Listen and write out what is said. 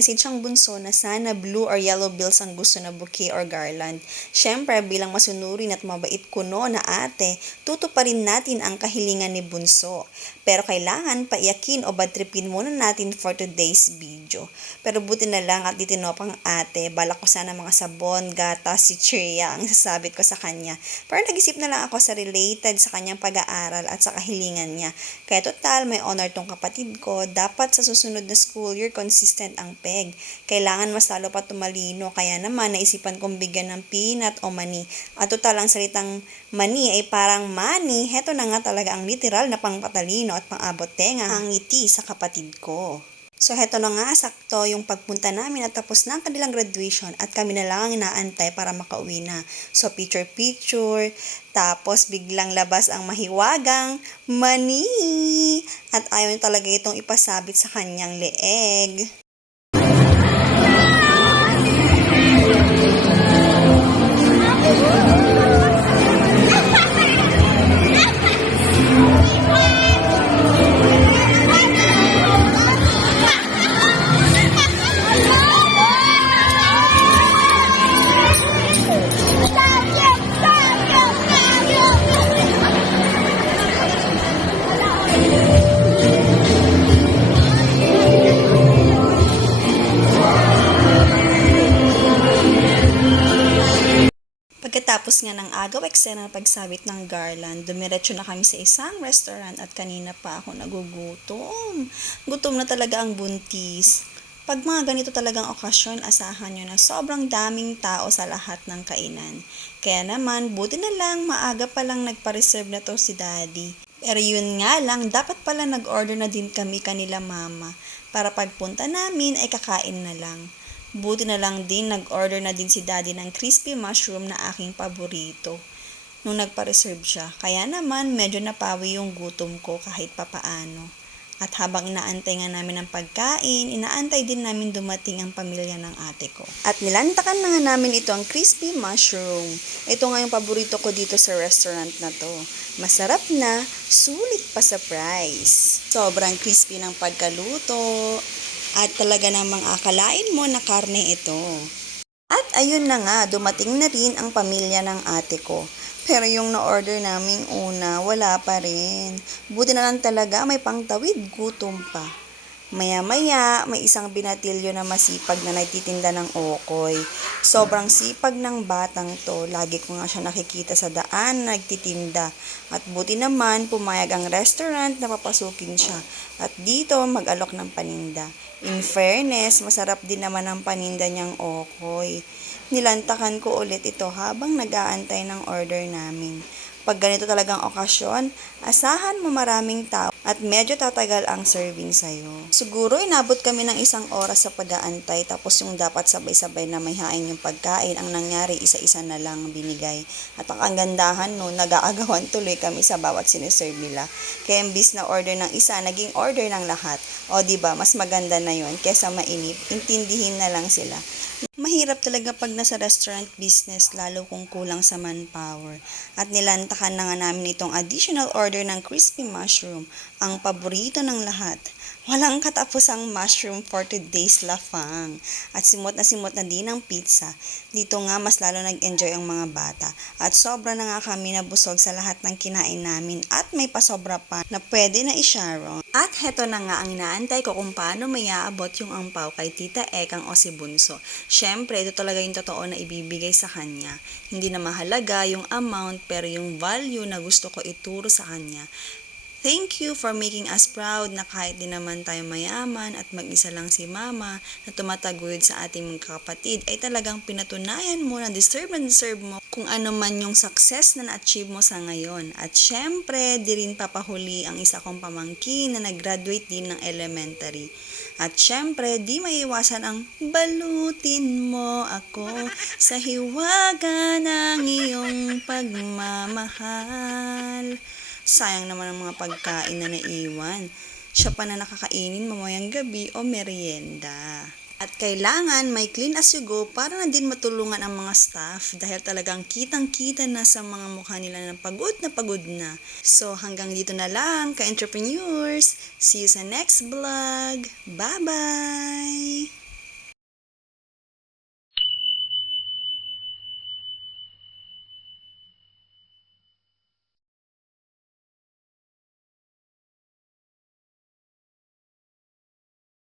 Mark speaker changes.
Speaker 1: Ayan, nag-message ang bunso na sana blue or yellow bills ang gusto na bouquet or garland. Siyempre, bilang masunurin at mabait kuno na ate, tutuparin natin ang kahilingan ni bunso. Pero kailangan paiyakin o badtripin muna natin for today's video. Pero buti na lang at ditinopang ate, balak ko sana mga sabon, gata, si Tria ang sasabit ko sa kanya. Pero nag-isip na lang ako sa related sa kanyang pag-aaral at sa kahilingan niya. Kaya total, may honor tong kapatid ko. Dapat sa susunod na school year, consistent ang peg. Kailangan mas lalo pa tumalino. Kaya naman, naisipan kong bigyan ng peanut o mani. At total, ang salitang mani ay parang money. Heto na nga talaga ang literal na pangpatalino at pang-abot tenga ang ngiti sa kapatid ko. So, heto na nga, sakto yung pagpunta namin at tapos na ang kanilang graduation at kami na lang ang inaantay para makauwi na. So, picture-picture, tapos biglang labas ang mahiwagang mani. At ayaw niya talaga itong ipasabit sa kanyang leeg. Pagkatapos nga ng agaw eksena ng pagsabit ng garland, dumiretso na kami sa isang restaurant at kanina pa ako nagugutom. Gutom na talaga ang buntis. Pag mga ganito talagang okasyon, asahan nyo na sobrang daming tao sa lahat ng kainan. Kaya naman, buti na lang maaga pa lang nagpa-reserve na to si daddy. Pero yun nga lang, dapat pala nag-order na din kami kanila mama para pagpunta namin ay kakain na lang. Buti na lang din nag-order na din si daddy ng crispy mushroom na aking paborito nung nagpa-reserve siya. Kaya naman medyo napawi yung gutom ko kahit papaano. At habang inaantay nga namin ang pagkain, inaantay din namin dumating ang pamilya ng ate ko. At nilantakan na nga namin ito ang crispy mushroom. Ito nga yung paborito ko dito sa restaurant na to. Masarap na, sulit pa sa price. Sobrang crispy ng pagkaluto. At talaga namang akalain mo na karne ito. At ayun na nga, dumating na rin ang pamilya ng ate ko. Pero yung na-order naming una, wala pa rin. Buti na lang talaga may pangtawid, gutom pa. Maya-maya, may isang binatilyo na masipag na nagtitinda ng okoy. Sobrang sipag ng batang to. Lagi ko nga siya nakikita sa daan nagtitinda. At buti naman, pumayag ang restaurant na papasukin siya. At dito, mag-alok ng paninda. In fairness, masarap din naman ang paninda niyang okoy. Nilantakan ko ulit ito habang nag-aantay ng order namin. Pag ganito talagang okasyon, asahan mo maraming tao at medyo tatagal ang serving sa'yo. Siguro inabot kami ng isang oras sa pag-aantay tapos yung dapat sabay-sabay na may hain yung pagkain, ang nangyari isa-isa na lang binigay. At ang kagandahan no, nag-aagawan tuloy kami sa bawat siniserve nila. Kaya imbis na order ng isa, naging order ng lahat. O ba mas maganda na yon kesa mainip, intindihin na lang sila. Mahirap talaga pag nasa restaurant business lalo kung kulang sa manpower. At nilantakan na nga namin itong additional order ng crispy mushroom, ang paborito ng lahat. Walang katapusang mushroom for today's lafang. At simot na simot na din ang pizza. Dito nga mas lalo nag-enjoy ang mga bata. At sobra na nga kami nabusog sa lahat ng kinain namin at may pasobra pa na pwede na i-sharon. At heto na nga ang inaantay ko kung paano may aabot yung ampaw kay Tita Ekang o si Bunso. Siyempre, ito talaga yung totoo na ibibigay sa kanya. Hindi na mahalaga yung amount pero yung value na gusto ko ituro sa kanya. Thank you for making us proud na kahit di naman tayo mayaman at mag-isa lang si mama na tumataguyod sa ating mga kapatid ay talagang pinatunayan mo na deserve na deserve mo kung ano man yung success na na-achieve mo sa ngayon. At syempre, di rin papahuli ang isa kong pamangkin na nag-graduate din ng elementary. At syempre, di maiwasan ang balutin mo ako sa hiwaga ng iyong pagmamahal. Sayang naman ang mga pagkain na naiwan. Siya pa na nakakainin mamayang gabi o merienda. At kailangan may clean as you go para na din matulungan ang mga staff dahil talagang kitang-kita na sa mga mukha nila na pagod na pagod na. So hanggang dito na lang ka-entrepreneurs. See you sa next vlog. Bye-bye!